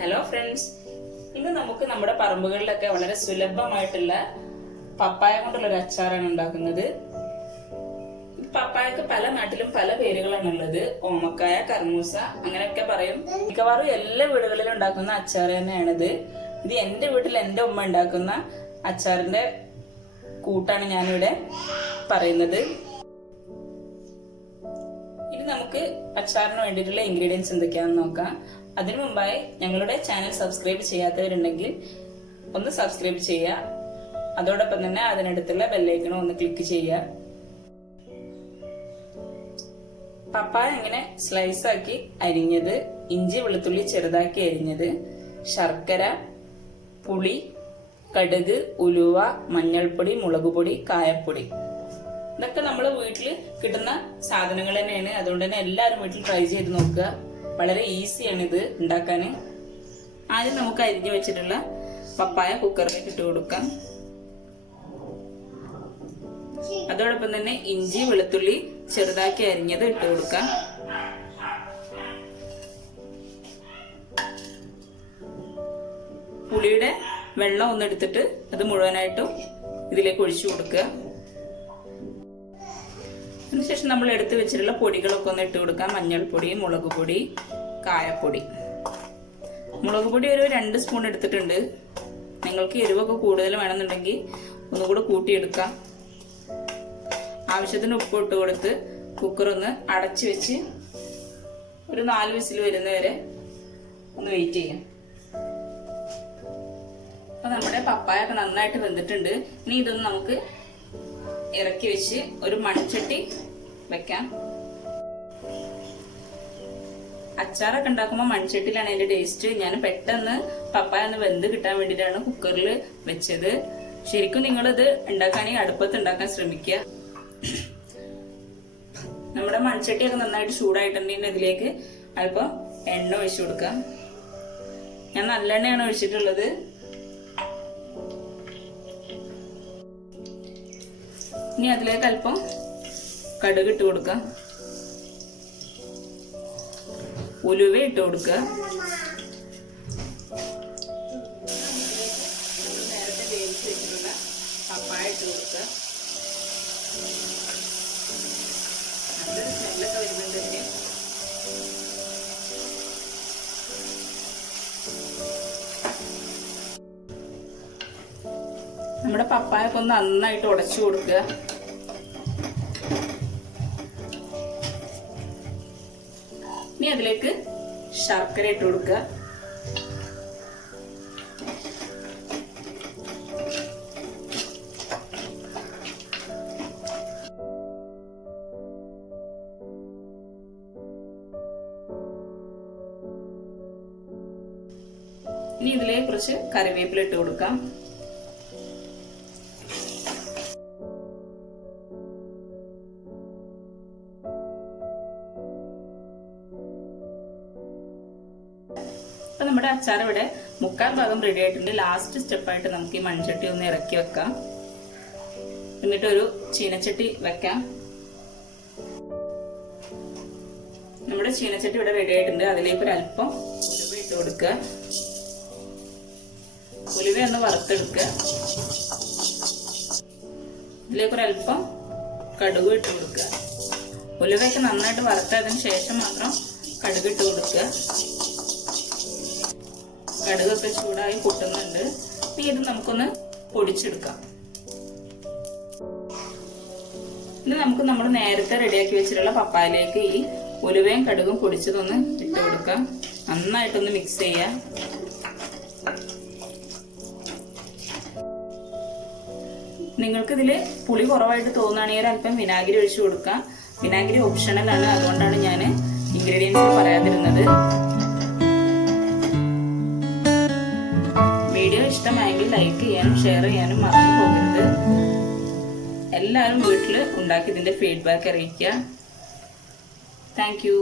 Hello friends, ഇന്ന് നമുക്ക് നമ്മുടെ പറമ്പുകളിലൊക്കെ വളരെ സുലഭമായിട്ടുള്ള പപ്പായ കൊണ്ടുള്ള ഒരു അച്ചാറാണ് ഉണ്ടാക്കുന്നത്. പപ്പായക്ക് പല നാട്ടിലും പല പേരുകളാണ് ഉള്ളത്. ഓമക്കായ, കർമൂസ അങ്ങനെയൊക്കെ പറയും. മിക്കവാറും എല്ലാ വീടുകളിലും ഉണ്ടാക്കുന്ന അച്ചാർ തന്നെയാണിത്. ഇത് എന്റെ വീട്ടിൽ എന്റെ ഉമ്മ ഉണ്ടാക്കുന്ന അച്ചാറിന്റെ കൂട്ടാണ് ഞാനിവിടെ പറയുന്നത്. ഇനി നമുക്ക് അച്ചാറിന് വേണ്ടിയിട്ടുള്ള ഇൻഗ്രീഡിയൻസ് എന്തൊക്കെയാണെന്ന് നോക്കാം. അതിനു മുമ്പായി ഞങ്ങളുടെ ചാനൽ സബ്സ്ക്രൈബ് ചെയ്യാത്തവരുണ്ടെങ്കിൽ ഒന്ന് സബ്സ്ക്രൈബ് ചെയ്യുക. അതോടൊപ്പം തന്നെ അതിനടുത്തുള്ള ബെല്ലൈക്കണും ഒന്ന് ക്ലിക്ക് ചെയ്യുക. പപ്പായ ഇങ്ങനെ സ്ലൈസ് ആക്കി അരിഞ്ഞത്, ഇഞ്ചി വെളുത്തുള്ളി ചെറുതാക്കി അരിഞ്ഞത്, ശർക്കര, പുളി, കടുക്, ഉലുവ, മഞ്ഞൾപ്പൊടി, മുളകുപൊടി, കായപ്പൊടി, ഇതൊക്കെ നമ്മൾ വീട്ടിൽ കിട്ടുന്ന സാധനങ്ങൾ തന്നെയാണ്. അതുകൊണ്ട് തന്നെ എല്ലാവരും വീട്ടിൽ ട്രൈ ചെയ്ത് നോക്കുക. വളരെ ഈസിയാണ് ഇത് ഉണ്ടാക്കാൻ. ആദ്യം നമുക്ക് അരിഞ്ഞു വെച്ചിട്ടുള്ള പപ്പായ കുക്കറിലേക്ക് ഇട്ട് കൊടുക്കാം. അതോടൊപ്പം തന്നെ ഇഞ്ചി വെളുത്തുള്ളി ചെറുതാക്കി അരിഞ്ഞത് ഇട്ട് കൊടുക്കാം. പുളിയുടെ വെള്ളം ഒന്ന് എടുത്തിട്ട് അത് മുഴുവനായിട്ടും ഇതിലേക്ക് ഒഴിച്ചു കൊടുക്കുക. അതിനുശേഷം നമ്മൾ എടുത്തു വെച്ചിട്ടുള്ള പൊടികളൊക്കെ ഒന്ന് ഇട്ട് കൊടുക്കാം. മഞ്ഞൾപ്പൊടി, മുളക് പൊടി, കായപ്പൊടി. മുളക് പൊടി ഒരു 2 സ്പൂൺ എടുത്തിട്ടുണ്ട്. നിങ്ങൾക്ക് എരിവൊക്കെ കൂടുതൽ വേണമെന്നുണ്ടെങ്കിൽ ഒന്നുകൂടെ കൂട്ടിയെടുക്കാം. ആവശ്യത്തിന് ഉപ്പ് ഇട്ട് കൊടുത്ത് കുക്കർ ഒന്ന് അടച്ചു വെച്ച് ഒരു 4 വിസിൽ വരുന്നവരെ ഒന്ന് വെയിറ്റ് ചെയ്യാം. അപ്പൊ നമ്മുടെ പപ്പായ ഒക്കെ നന്നായിട്ട് വെന്തിട്ടുണ്ട്. ഇനി ഇതൊന്ന് നമുക്ക് ഇറക്കി വെച്ച് ഒരു മൺചട്ടി വെക്കാം. അച്ചാറൊക്കെ ഉണ്ടാക്കുമ്പോൾ മൺചട്ടിയിലാണ് അതിന്റെ ടേസ്റ്റ്. ഞാൻ പെട്ടെന്ന് പപ്പായ ഒന്ന് വെന്ത് കിട്ടാൻ വേണ്ടിയിട്ടാണ് കുക്കറിൽ വെച്ചത്. ശരിക്കും നിങ്ങളിത് ഉണ്ടാക്കുകയാണെങ്കിൽ അടുപ്പത്ത് ഉണ്ടാക്കാൻ ശ്രമിക്കുക. നമ്മുടെ മൺചട്ടിയൊക്കെ നന്നായിട്ട് ചൂടായിട്ടുണ്ടെങ്കിൽ ഇതിലേക്ക് അല്പം എണ്ണ ഒഴിച്ചു കൊടുക്കാം. ഞാൻ നല്ലെണ്ണയാണ് ഒഴിച്ചിട്ടുള്ളത്. ഇനി അതിലേക്ക് അല്പം കടുക് ഇട്ട് കൊടുക്കാം. ഉലുവ ഇട്ട് കൊടുക്കുക. നേരത്തെ വേവിച്ച് വെച്ചിട്ടുള്ള പപ്പായ ഇട്ട് കൊടുക്കുക. നല്ലൊരു സ്മെല്ലൊക്കെ വരുന്നുണ്ട് ഇതിന്. നമ്മുടെ പപ്പായൊക്കെ ഒന്ന് നന്നായിട്ട് ഉടച്ചു കൊടുക്കുക. ഇനി അതിലേക്ക് ശർക്കര ഇട്ട് കൊടുക്കുക. ഇനി ഇതിലേക്ക് കുറച്ച് കറിവേപ്പില ഇട്ട് കൊടുക്കാം. അപ്പൊ നമ്മുടെ അച്ചാർ ഇവിടെ 3/4 ഭാഗം റെഡി ആയിട്ടുണ്ട്. ലാസ്റ്റ് സ്റ്റെപ്പായിട്ട് നമുക്ക് ഈ മൺചട്ടി ഒന്ന് ഇറക്കി വെക്കാം. എന്നിട്ട് ഒരു ചീനച്ചട്ടി വെക്കാം. നമ്മുടെ ചീനച്ചട്ടി ഇവിടെ റെഡി ആയിട്ടുണ്ട്. അതിലേക്ക് ഒരു അല്പം ഉലുവ ഇട്ട് കൊടുക്കുക. ഉലുവ ഒന്ന് വറുത്തെടുക്കുക. ഇതിലേക്ക് ഒരു അല്പം കടുക് ഇട്ട് കൊടുക്കുക. ഉലുവയൊക്കെ നന്നായിട്ട് വറുത്തതിന് ശേഷം മാത്രം കടുക് ഇട്ട് കൊടുക്കുക. കടുകൊക്കെ ചൂടായി പൊട്ടുന്നുണ്ട്. ഇനി ഇത് നമുക്കൊന്ന് പൊടിച്ചെടുക്കാം. ഇനി നമുക്ക് നമ്മൾ നേരത്തെ റെഡിയാക്കി വെച്ചിട്ടുള്ള പപ്പായയിലേക്ക് ഈ ഉലുവയും കടുകും പൊടിച്ചതൊന്ന് ഇട്ട് കൊടുക്കാം. നന്നായിട്ടൊന്ന് മിക്സ് ചെയ്യാം. നിങ്ങൾക്ക് ഇതിൽ പുളി കുറവായിട്ട് തോന്നുകയാണെങ്കിൽ അല്പം വിനാഗിരി ഒഴിച്ചു കൊടുക്കാം. വിനാഗിരി ഓപ്ഷണൽ ആണ്, അതുകൊണ്ടാണ് ഞാൻ ഇൻഗ്രീഡിയൻസ് പറയാതിരുന്നത്. വീഡിയോ ഇഷ്ടമായെങ്കിൽ ലൈക്ക് ചെയ്യാനും ഷെയർ ചെയ്യാനും മറന്നു പോകരുത്. എല്ലാവരും വീട്ടിൽ ഉണ്ടാക്കി ഇതിന്റെ ഫീഡ്ബാക്ക് അറിയിക്കുക. Thank you.